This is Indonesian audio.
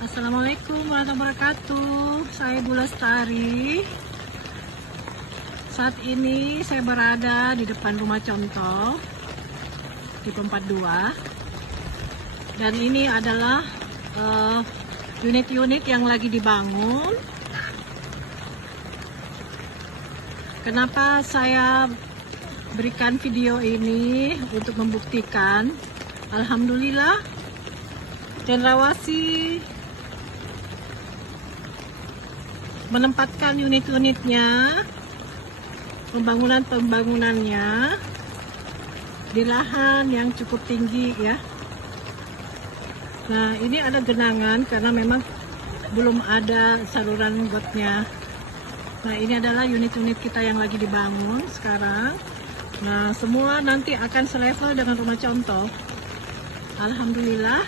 Assalamualaikum warahmatullahi wabarakatuh. Saya Bu Lestari. Saat ini saya berada di depan rumah contoh di Tempat 2. Dan ini adalah unit-unit yang lagi dibangun. Kenapa saya berikan video ini untuk membuktikan? Alhamdulillah, Cendrawasih menempatkan unit-unitnya, pembangunannya di lahan yang cukup tinggi ya. Nah, ini ada genangan karena memang belum ada saluran gotnya. Nah, ini adalah unit-unit kita yang lagi dibangun sekarang. Nah, semua nanti akan selevel dengan rumah contoh. Alhamdulillah.